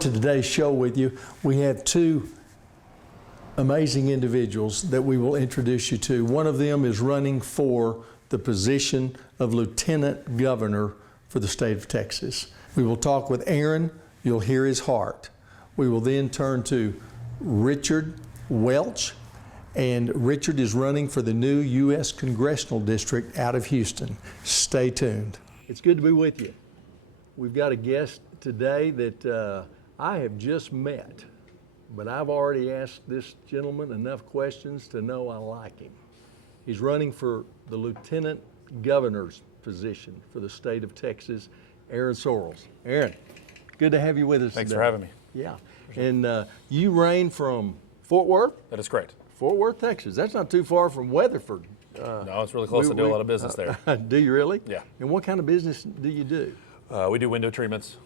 forward to today's show with you. We have two amazing individuals that we will introduce you to. One of them is running for the position of Lieutenant Governor for the state of Texas. We will talk with Aaron. You'll hear his heart. We will then turn to Richard Welch, and Richard is running for the new U.S. Congressional District out of Houston. Stay tuned. It's good to be with you. We've got a guest today that I have just met, but I've already asked this gentleman enough questions to know I like him. He's running for the Lieutenant Governor's position for the state of Texas, Aaron Sorrels. Aaron, good to have you with us Thanks today. for having me. Yeah, and you reign from Fort Worth? That is correct. Fort Worth, Texas. That's not too far from Weatherford. No, it's really close. I do a lot of business there. Do you really? Yeah. And what kind of business do you do? We do window treatments,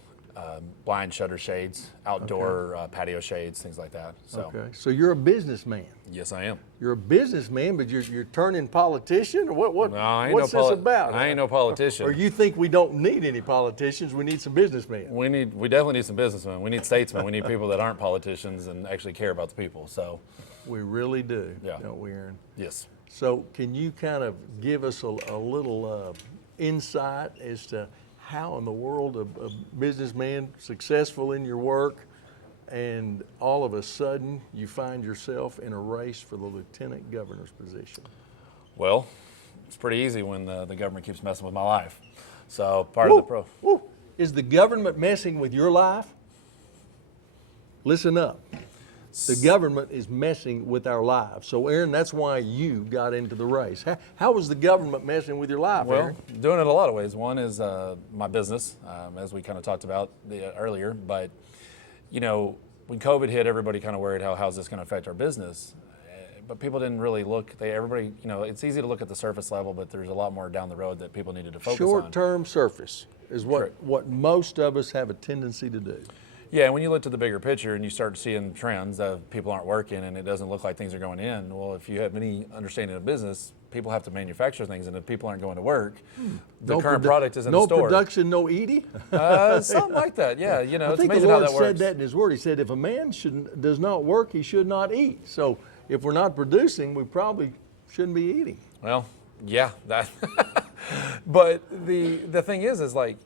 blind shutter shades, outdoor patio shades, things like that. So, Okay, so you're a businessman. yes, I am. You're a businessman, but you're turning politician? Or what? No, I ain't what's no this about? I ain't no politician. Or you think we don't need any politicians, we need some businessmen? We definitely need some businessmen. We need statesmen. We need people that aren't politicians and actually care about the people. So, We really do, Yeah. don't we, Aaron? yes. So can you kind of give us a little insight as to how in the world a businessman successful in your work, and all of a sudden you find yourself in a race for the lieutenant governor's position? Well, it's pretty easy when the government keeps messing with my life. So part of the pro. Woo. Is the government messing with your life? Listen up. The government is messing with our lives. So, Aaron, that's why you got into the race. How was the government messing with your life, Well, Aaron? doing it a lot of ways. One is my business, as we kind of talked about earlier. But, you know, when COVID hit, everybody kind of worried how's this going to affect our business. But people didn't really look. Everybody, you know, it's easy to look at the surface level, but there's a lot more down the road that people needed to focus on. Short-term surface is Correct. what most of us have a tendency to do. Yeah, when you look to the bigger picture and you start seeing trends of people aren't working and it doesn't look like things are going in, well, if you have any understanding of business, people have to manufacture things, and if people aren't going to work, the current product is in the store. No production, no eating? Something like that, yeah. You know, I it's think the amazing how Lord that works. said that in His Word. He said, if a man does not work, he should not eat. So if we're not producing, we probably shouldn't be eating. Well, yeah, that. But the thing is like,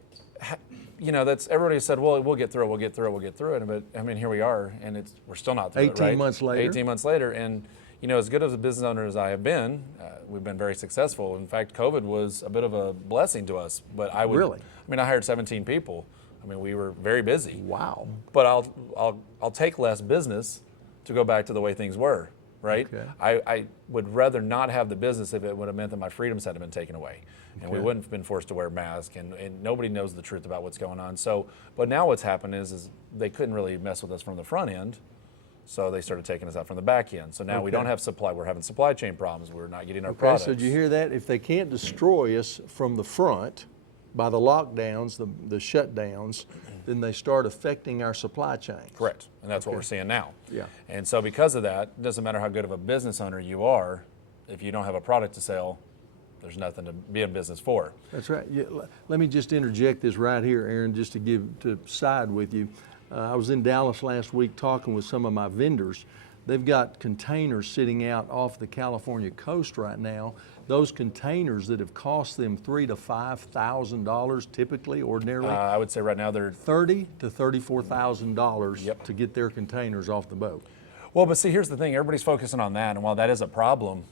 you know, that's everybody said, well, we'll get through it. But I mean, here we are, and we're still not through it, right? 18 months later. 18 months later, and you know, as good as a business owner as I have been, we've been very successful. In fact, COVID was a bit of a blessing to us. But Really? I mean, I hired 17 people. I mean, we were very busy. Wow. But I'll take less business to go back to the way things were. Right? Okay. I would rather not have the business if it would have meant that my freedoms had been taken away. And we Okay. wouldn't have been forced to wear masks, and nobody knows the truth about what's going on. So, but now what's happened is they couldn't really mess with us from the front end, so they started taking us out from the back end. So now we Okay. don't have supply. We're having supply chain problems. We're not getting our Okay, products. so did you hear that? If they can't destroy us from the front by the lockdowns, the shutdowns, then they start affecting our supply chains. Correct, and that's what Okay. we're seeing now. Yeah. And so because of that, it doesn't matter how good of a business owner you are, if you don't have a product to sell, there's nothing to be in business for. That's right. Let me just interject this right here, Aaron, just to side with you. I was in Dallas last week talking with some of my vendors. They've got containers sitting out off the California coast right now. Those containers that have cost them $3,000 to $5,000 typically, ordinarily, I would say right now they're $30,000 to $34,000 Yep. to get their containers off the boat. Well, but see, here's the thing. Everybody's focusing on that, and while that is a problem,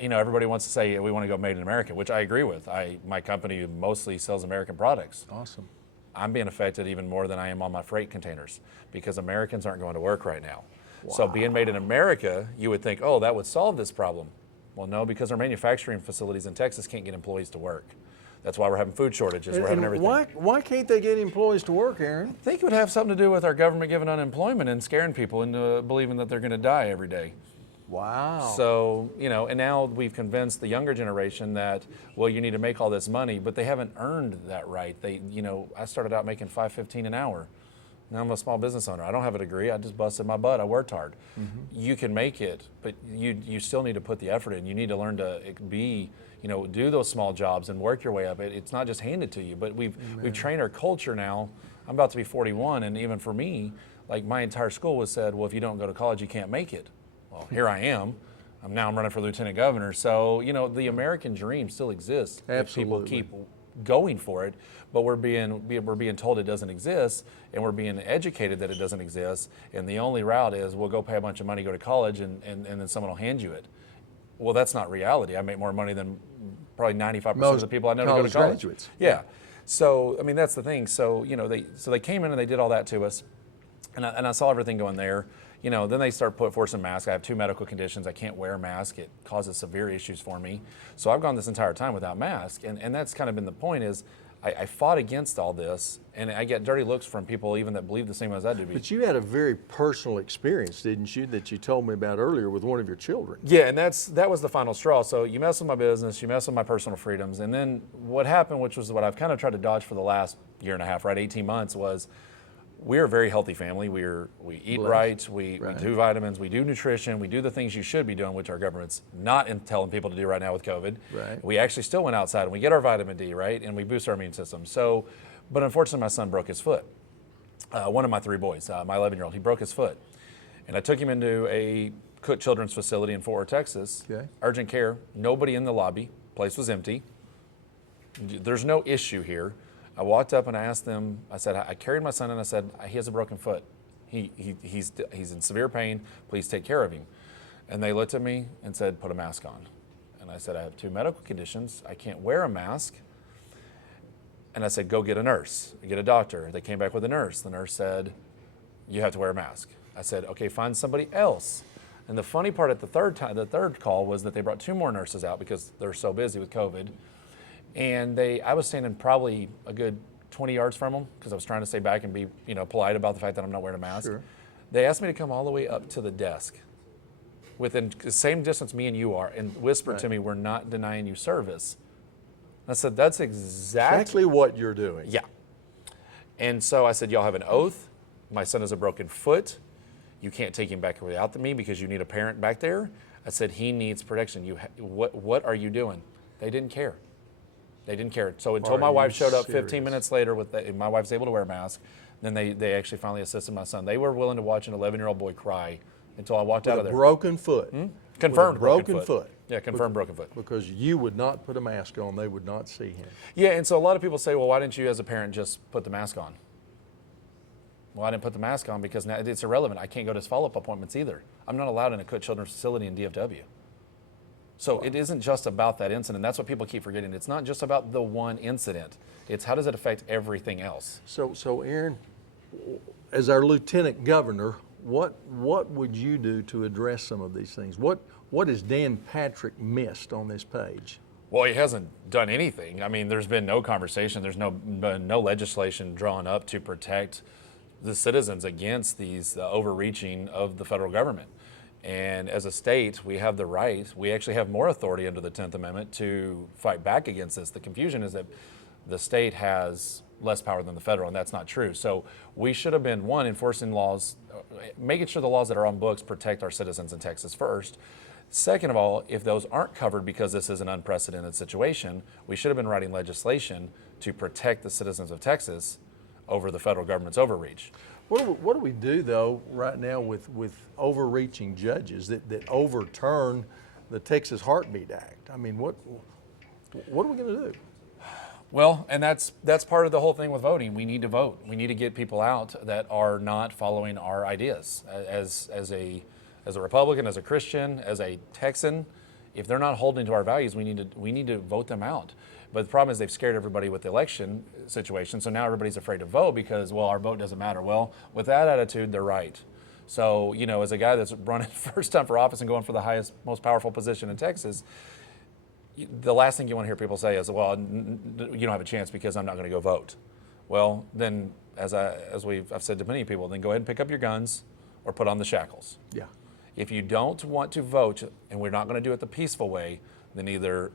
you know, everybody wants to say we want to go made in America, which I agree with. My company mostly sells American products. Awesome. I'm being affected even more than I am on my freight containers because Americans aren't going to work right now. So being made in America, you would think, oh, that would solve this problem. Well, no, because our manufacturing facilities in Texas can't get employees to work. That's why we're having food shortages. We're having everything. Why can't they get employees to work, Aaron? I think it would have something to do with our government giving unemployment and scaring people into believing that they're going to die every day. Wow. So, you know, and now we've convinced the younger generation that, well, you need to make all this money, but they haven't earned that right. You know, I started out making $5.15 an hour. Now I'm a small business owner. I don't have a degree. I just busted my butt. I worked hard. Mm-hmm. You can make it, but you still need to put the effort in. You need to learn to be, you know, do those small jobs and work your way up. It's not just handed to you, but we've trained our culture now I'm about to be 41, and even for me, like my entire school was said, well, if you don't go to college, you can't make it. Well, here I am. I'm running for lieutenant governor. So, the American dream still exists. Absolutely. If people keep going for it, but we're being told it doesn't exist, and we're being educated that it doesn't exist, and the only route is we'll go pay a bunch of money, go to college, and then someone will hand you it. Well, that's not reality. I make more money than probably 95% of the people I know who go to college. Graduates. Yeah. So, I mean, that's the thing. So, they came in and they did all that to us, and I saw everything going there. Then they start forcing masks. I have 2 medical conditions. I can't wear a mask. It causes severe issues for me. So I've gone this entire time without mask, and that's kind of been the point is I fought against all this, and I get dirty looks from people even that believe the same as I do. But you had a very personal experience, didn't you, that you told me about earlier with one of your children? Yeah, and that was the final straw. So you mess with my business, you mess with my personal freedoms, and then what happened, which was what I've kind of tried to dodge for the last year and a half, right, 18 months, was we're a very healthy family. We eat right, we do vitamins, we do nutrition, we do the things you should be doing, which our government's not telling people to do right now with COVID. Right. We actually still went outside and we get our vitamin D, right, and we boost our immune system. So, but unfortunately, my son broke his foot. One of my 3 boys, my 11-year-old, he broke his foot. And I took him into a Cook Children's facility in Fort Worth, Texas. Okay. Urgent care, nobody in the lobby, place was empty. There's no issue here. I walked up and I asked them, I said, I carried my son and I said, he has a broken foot. He's in severe pain, please take care of him. And they looked at me and said, put a mask on. And I said, I have 2 medical conditions, I can't wear a mask. And I said, go get a nurse, get a doctor. They came back with a nurse. The nurse said, you have to wear a mask. I said, okay, find somebody else. And the funny part at the third call was that they brought 2 more nurses out because they're so busy with COVID. And I was standing probably a good 20 yards from them because I was trying to stay back and be, polite about the fact that I'm not wearing a mask. Sure. They asked me to come all the way up to the desk within the same distance me and you are and whispered to me, we're not denying you service. I said, that's exactly what you're doing. Yeah. And so I said, y'all have an oath. My son has a broken foot. You can't take him back without me because you need a parent back there. I said, he needs protection. What are you doing? They didn't care. They didn't care. So until my wife showed up 15 minutes later, my wife's able to wear a mask, then they actually finally assisted my son. They were willing to watch an 11-year-old boy cry until I walked out of there. Broken foot. Confirmed broken foot. Yeah, confirmed broken foot. Because you would not put a mask on, they would not see him. Yeah, and so a lot of people say, well, why didn't you as a parent just put the mask on? Well, I didn't put the mask on because now it's irrelevant. I can't go to his follow-up appointments either. I'm not allowed in a Cook Children's facility in DFW. So it isn't just about that incident. That's what people keep forgetting. It's not just about the one incident. It's how does it affect everything else? So Aaron, as our lieutenant governor, what would you do to address some of these things? What has Dan Patrick missed on this page? Well, he hasn't done anything. I mean, there's been no conversation. There's no legislation drawn up to protect the citizens against these overreaching of the federal government. And as a state, we have the right, we actually have more authority under the 10th Amendment to fight back against this. The confusion is that the state has less power than the federal, and that's not true. So we should have been, one, enforcing laws, making sure the laws that are on books protect our citizens in Texas first. Second of all, if those aren't covered because this is an unprecedented situation, we should have been writing legislation to protect the citizens of Texas over the federal government's overreach. What do we do, though, right now with overreaching judges that overturn the Texas Heartbeat Act? I mean, what are we going to do? Well, and that's part of the whole thing with voting. We need to vote. We need to get people out that are not following our ideas. As a Republican, as a Christian, as a Texan, if they're not holding to our values, we need to vote them out. But the problem is they've scared everybody with the election situation, so now everybody's afraid to vote because, well, our vote doesn't matter. Well, with that attitude, they're right. So, as a guy that's running first time for office and going for the highest, most powerful position in Texas, the last thing you want to hear people say is, well, you don't have a chance because I'm not going to go vote. Well, then, as I've said to many people, then go ahead and pick up your guns or put on the shackles. Yeah. If you don't want to vote, and we're not going to do it the peaceful way, then either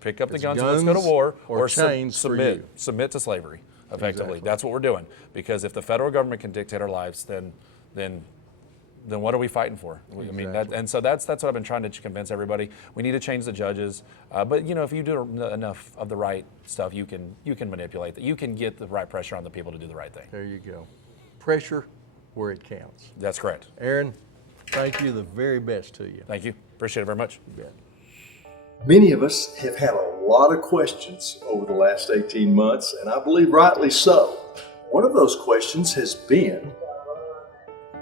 pick up the guns and let's go to war, or submit to slavery. Effectively, That's what we're doing. Because if the federal government can dictate our lives, then then what are we fighting for? I mean, and so that's what I've been trying to convince everybody. We need to change the judges, but if you do enough of the right stuff, you can manipulate that. You can get the right pressure on the people to do the right thing. There you go. Pressure where it counts. That's correct. Aaron, thank you. The very best to you. Thank you. Appreciate it very much. You bet. Many of us have had a lot of questions over the last 18 months, and I believe rightly so. One of those questions has been,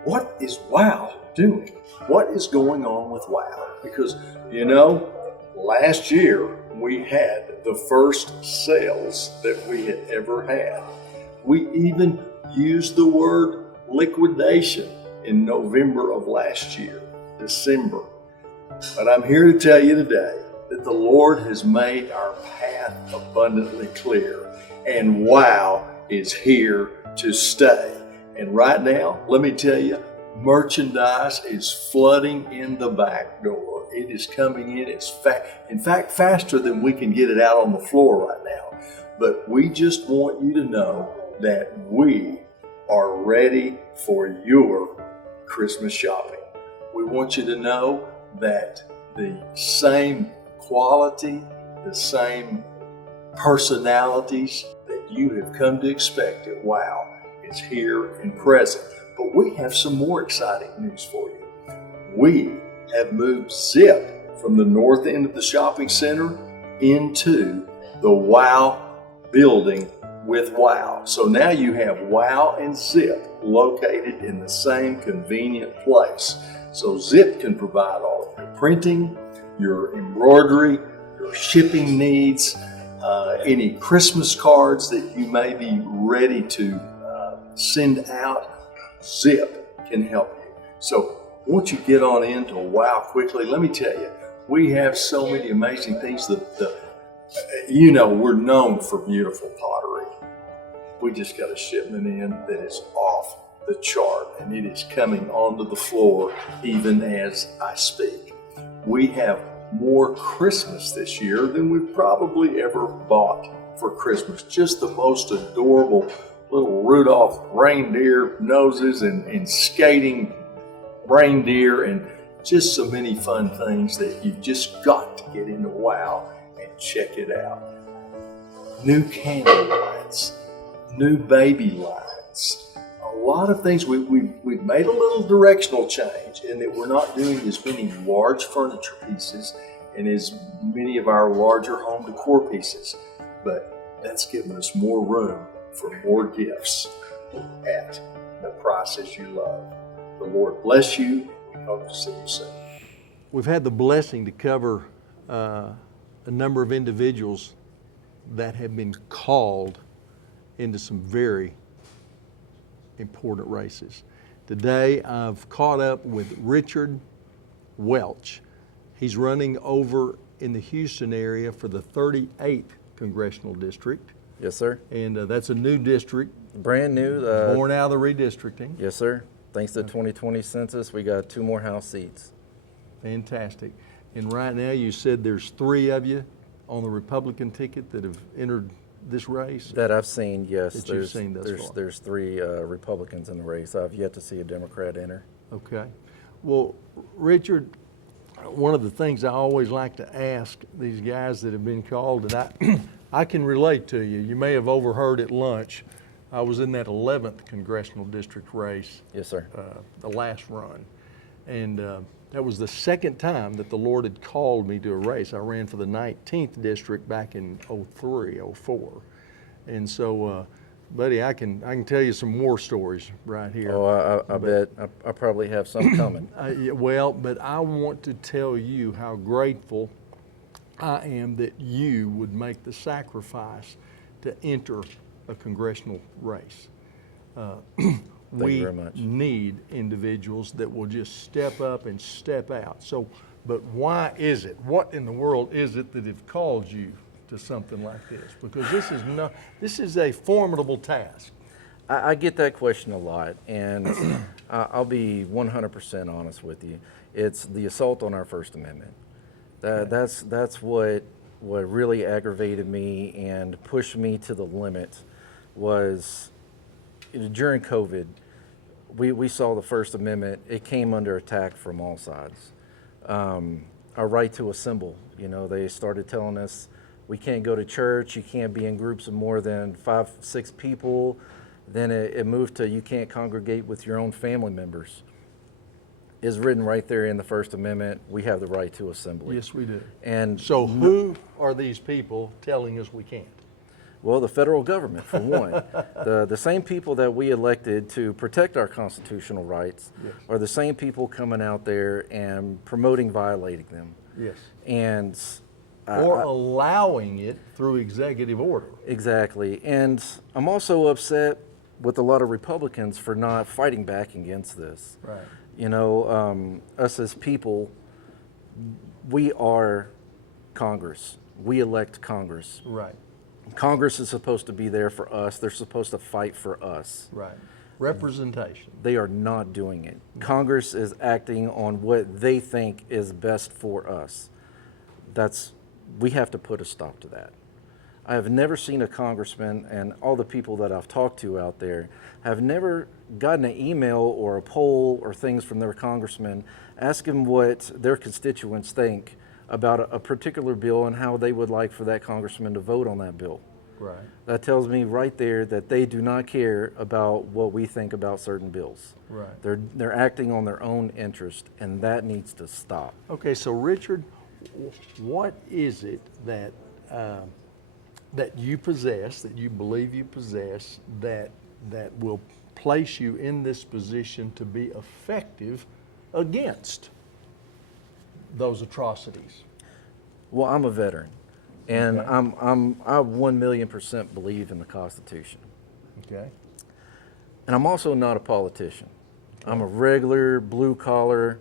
what is WOW doing? What is going on with WOW? Because, last year we had the first sales that we had ever had. We even used the word liquidation in November of last year, December. But I'm here to tell you today that the Lord has made our path abundantly clear, and WOW is here to stay. And right now, let me tell you, merchandise is flooding in the back door. It is coming in. In fact, faster than we can get it out on the floor right now. But we just want you to know that we are ready for your Christmas shopping. We want you to know that the same quality, the same personalities that you have come to expect at WOW is here and present. But we have some more exciting news for you. We have moved Zip from the north end of the shopping center into the WOW building with WOW. So now you have WOW and Zip located in the same convenient place. So Zip can provide all of your printing, your embroidery, your shipping needs, any Christmas cards that you may be ready to send out. Zip can help you. So once you get on into WOW quickly, let me tell you, we have so many amazing things. We're known for beautiful pottery. We just got a shipment in that is off the chart, and it is coming onto the floor even as I speak. We have more Christmas this year than we've probably ever bought for Christmas. Just the most adorable little Rudolph reindeer noses and skating reindeer, and just so many fun things that you've just got to get into WOW and check it out. New candle lights, new baby lines, a lot of things. We've made a little directional change in that we're not doing as many large furniture pieces and as many of our larger home decor pieces, but that's given us more room for more gifts at the prices you love. The Lord bless you. We hope to see you soon. We've had the blessing to cover a number of individuals that have been called into some very important races. Today, I've caught up with Richard Welch. He's running over in the Houston area for the 38th Congressional District. Yes, sir. And that's a new district. Brand new. Born out of the redistricting. Yes, sir. Thanks to the 2020 census, we got 2 more House seats. Fantastic. And right now, you said there's 3 of you on the Republican ticket that have entered this race? That I've seen, yes. That you've seen thus far. There's 3 Republicans in the race. I've yet to see a Democrat enter. Okay. Well, Richard, one of the things I always like to ask these guys that have been called, and I can relate to you. You may have overheard at lunch. I was in that 11th Congressional District race. Yes, sir. The last run. And that was the second time that the Lord had called me to a race. I ran for the 19th District back in 03, 04. And so, buddy, I can tell you some war stories right here. Oh, I bet. I probably have some coming. Well, but I want to tell you how grateful I am that you would make the sacrifice to enter a congressional race. Thank you very much. Need individuals that will just step up and step out. So, but why is it? What in the world is it that have called you to something like this? Because this is a formidable task. I get that question a lot, and I'll be 100% honest with you. It's the assault on our First Amendment. That's what really aggravated me and pushed me to the limit was during COVID. we saw the First Amendment, it came under attack from all sides. Our right to assemble, they started telling us we can't go to church, you can't be in groups of more than 5, 6 people. Then it moved to you can't congregate with your own family members. It's written right there in the First Amendment, we have the right to assembly. Yes, we do. And So who are these people telling us we can't? well, the federal government, for one. The same people that we elected to protect our constitutional rights Yes. are the same people coming out there and promoting violating them. Yes. And Or allowing it through executive order. exactly. And I'm also upset with a lot of Republicans for not fighting back against this. Right. Us as people, we are Congress. We elect Congress. Right. Congress is supposed to be there for us. They're supposed to fight for us. Right. Representation. They are not doing it. Congress is acting on what they think is best for us. We have to put a stop to that. I have never seen a congressman, and all the people that I've talked to out there have never gotten an email or a poll or things from their congressman asking what their constituents think about a particular bill and how they would like for that congressman to vote on that bill. Right. That tells me right there that they do not care about what we think about certain bills. Right. They're acting on their own interest, and that needs to stop. Okay, so Richard, what is it that that you possess, that you believe you possess, that will place you in this position to be effective against those atrocities? Well, I'm a veteran, and Okay. I 1,000,000% believe in the Constitution. Okay. And I'm also not a politician. I'm a regular blue collar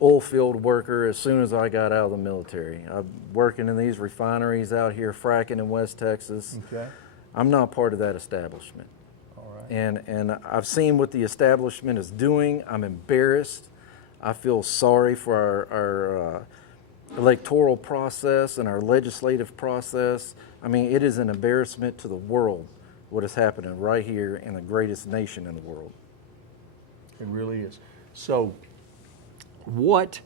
oil field worker as soon as I got out of the military. I'm working in these refineries out here fracking in West Texas. Okay. I'm not part of that establishment. All right. And I've seen what the establishment is doing. I'm embarrassed. I feel sorry for our electoral process and our legislative process. I mean, it is an embarrassment to the world what is happening right here in the greatest nation in the world. It really is. So, what,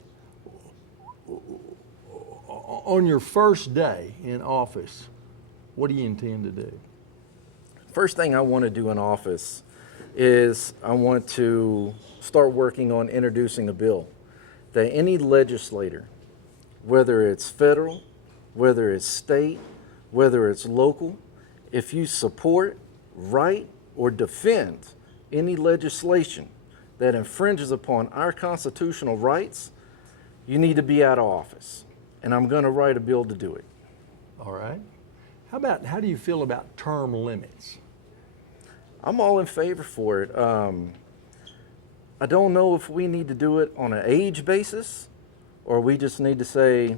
on your first day in office, what do you intend to do? First thing I want to do in office is I want to start working on introducing a bill that any legislator, whether it's federal, whether it's state, whether it's local, if you support, write, or defend any legislation that infringes upon our constitutional rights, you need to be out of office. And I'm going to write a bill to do it. All right. How do you feel about term limits? I'm all in favor for it. I don't know if we need to do it on an age basis, or we just need to say,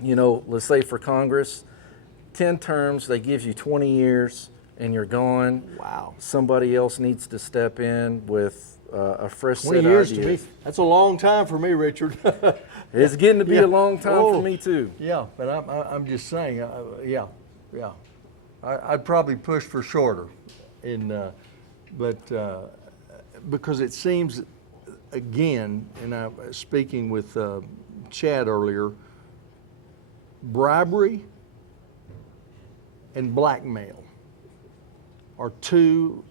let's say for Congress, 10 terms, they give you 20 years and you're gone. Wow. Somebody else needs to step in with a fresh set 20 of years to ideas. me, that's a long time for me, Richard. It's getting to be Yeah. a long time Oh. for me too. Yeah, but I'm just saying, yeah. I'd probably push for shorter, but because it seems, again, and I was speaking with Chad earlier, bribery and blackmail are two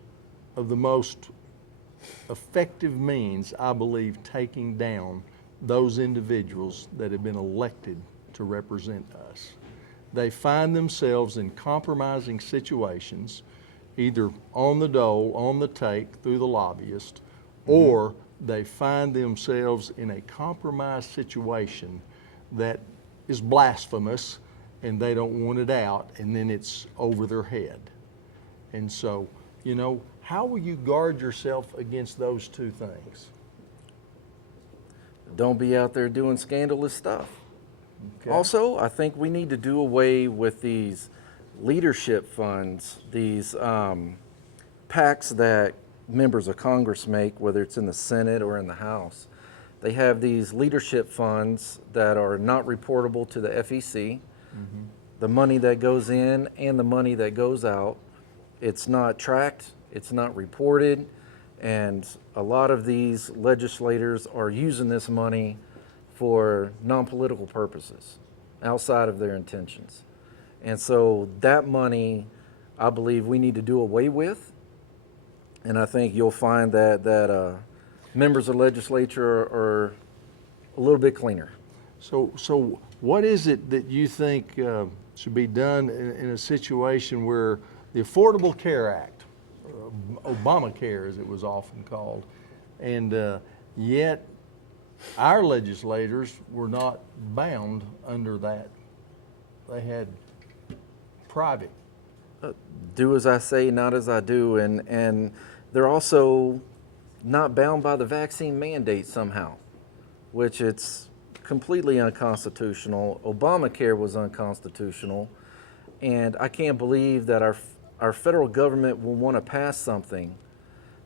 of the most effective means, I believe, taking down those individuals that have been elected to represent us. They find themselves in compromising situations, either on the dole, on the take, through the lobbyist, or they find themselves in a compromised situation that is blasphemous and they don't want it out, and then it's over their head. And so, how will you guard yourself against those two things? Don't be out there doing scandalous stuff. Okay. Also, I think we need to do away with these leadership funds, these PACs that members of Congress make, whether it's in the Senate or in the House. They have these leadership funds that are not reportable to the FEC. The money that goes in and the money that goes out, it's not tracked, it's not reported, And a lot of these legislators are using this money for non-political purposes outside of their intentions. And so that money, I believe we need to do away with. And I think you'll find that members of legislature are a little bit cleaner. So what is it that you think should be done in a situation where the Affordable Care Act, Obamacare as it was often called, and yet our legislators were not bound under that? They had private. Do as I say, not as I do. And they're also not bound by the vaccine mandate somehow, which it's completely unconstitutional. Obamacare was unconstitutional. And I can't believe that our federal government will want to pass something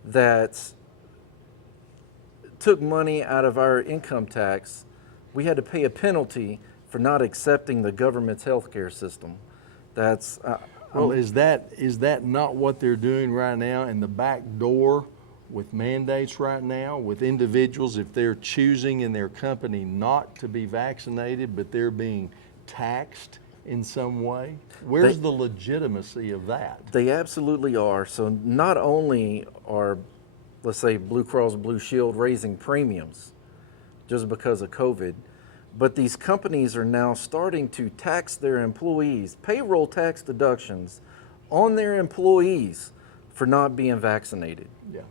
that took money out of our income tax. We had to pay a penalty for not accepting the government's health care system. That's Well, is that not what they're doing right now in the back door with mandates right now with individuals, if they're choosing in their company not to be vaccinated, but they're being taxed in some way? Where's the legitimacy of that? They absolutely are. So not only are, let's say, Blue Cross Blue Shield raising premiums just because of COVID, but these companies are now starting to tax their employees, payroll tax deductions on their employees for not being vaccinated. Yeah,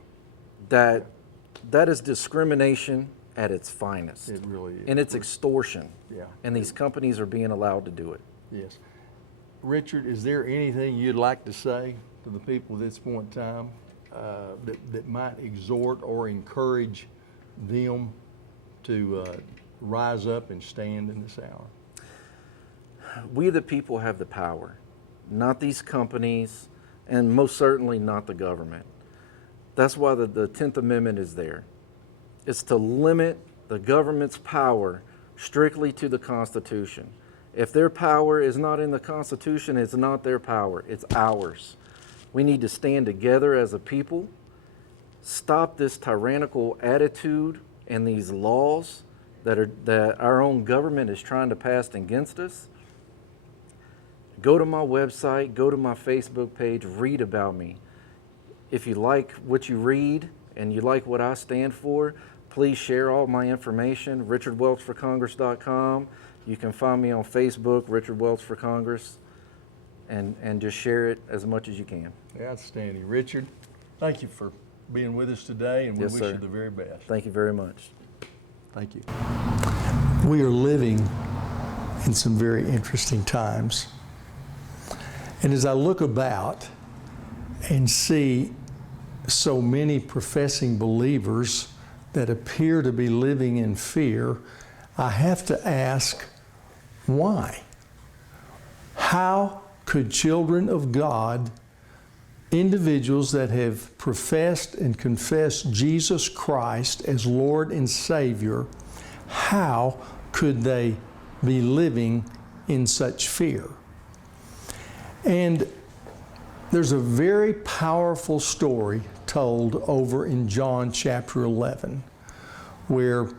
That is discrimination at its finest. it really is. And it's extortion. Yeah. And these companies are being allowed to do it. Yes. Richard, is there anything you'd like to say to the people at this point in time that might exhort or encourage them to rise up and stand in this hour? We the people have the power, not these companies, and most certainly not the government. That's why the 10th Amendment is there. It's to limit the government's power strictly to the Constitution. If their power is not in the Constitution, it's not their power, it's ours. We need to stand together as a people, stop this tyrannical attitude and these laws that our own government is trying to pass against us. Go to my website, go to my Facebook page, read about me. If you like what you read and you like what I stand for, please share all my information, richardwelchforcongress.com. You can find me on Facebook, Richard Welch for Congress, and just share it as much as you can. Outstanding. Richard, thank you for being with us today, and we Yes, wish sir. you the very best. Thank you very much. Thank you. We are living in some very interesting times. And as I look about and see so many professing believers that appear to be living in fear, I have to ask, why? How could children of God, individuals that have professed and confessed Jesus Christ as Lord and Savior, how could they be living in such fear? And there's a very powerful story told over in John chapter 11, where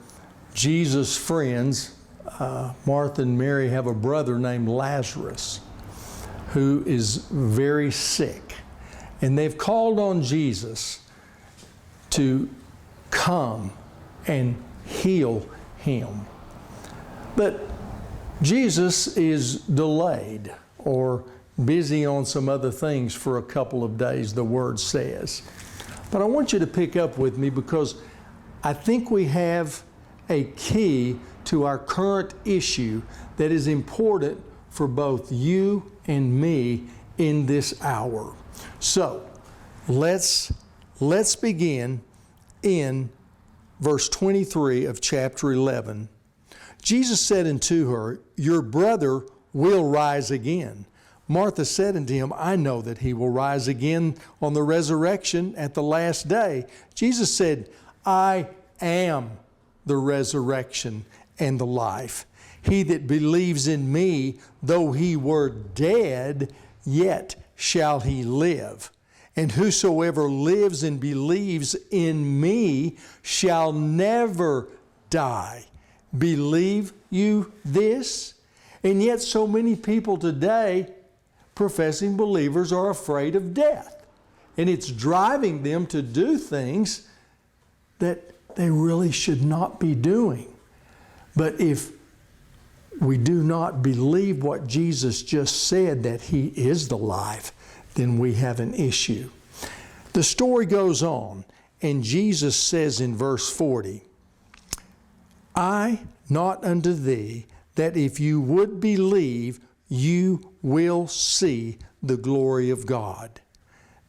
Jesus' friends, Martha and Mary, have a brother named Lazarus who is very sick. And they've called on Jesus to come and heal him. But Jesus is delayed or busy on some other things for a couple of days, the Word says. But I want you to pick up with me, because I think we have a key to our current issue that is important for both you and me in this hour. So let's begin in verse 23 of chapter 11. Jesus said unto her, Your brother will rise again. Martha said unto him, I know that he will rise again on the resurrection at the last day. Jesus said, I am the resurrection and the life. He that believes in me, though he were dead, yet shall he live. And whosoever lives and believes in me shall never die. Believe you this? And yet so many people today, professing believers, are afraid of death. And it's driving them to do things that they really should not be doing. But if we do not believe what Jesus just said, that He is the life, then we have an issue. The story goes on, and Jesus says in verse 40, I not unto thee, that if you would believe, you will see the glory of God.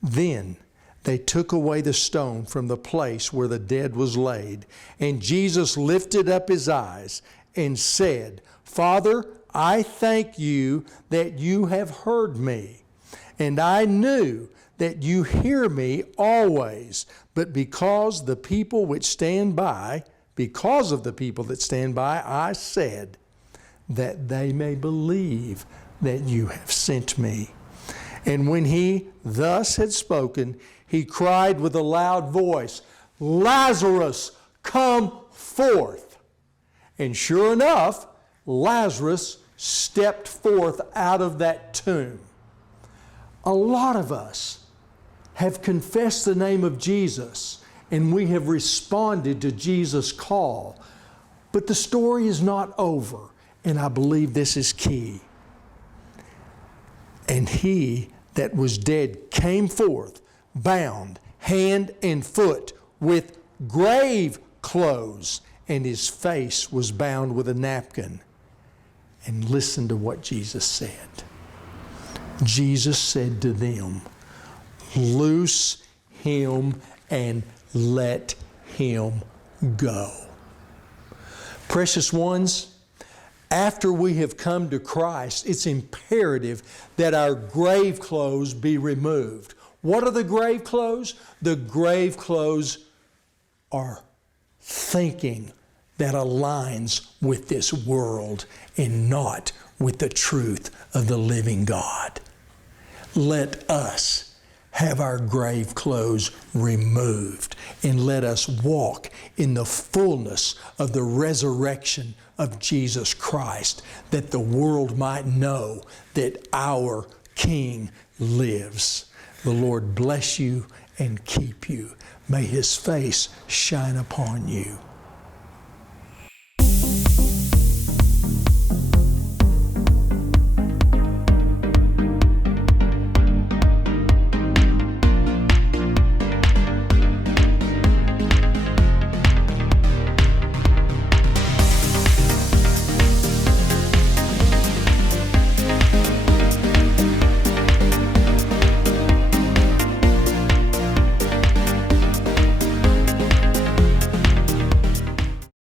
Then they took away the stone from the place where the dead was laid, and Jesus lifted up His eyes and said, Father, I thank you that you have heard me, and I knew that you hear me always, but because of the people that stand by, I said, that they may believe that you have sent me. And when He thus had spoken, He cried with a loud voice, Lazarus, come forth. And sure enough, Lazarus stepped forth out of that tomb. A lot of us have confessed the name of Jesus, and we have responded to Jesus' call. But the story is not over, and I believe this is key. And he that was dead came forth, bound hand and foot with grave clothes, and his face was bound with a napkin. And listen to what Jesus said. Jesus said to them, loose him and let him go. Precious ones, after we have come to Christ, it's imperative that our grave clothes be removed. What are the grave clothes? The grave clothes are thinking that aligns with this world and not with the truth of the living God. Let us have our grave clothes removed, and let us walk in the fullness of the resurrection of Jesus Christ, that the world might know that our King lives. The Lord bless you and keep you. May His face shine upon you.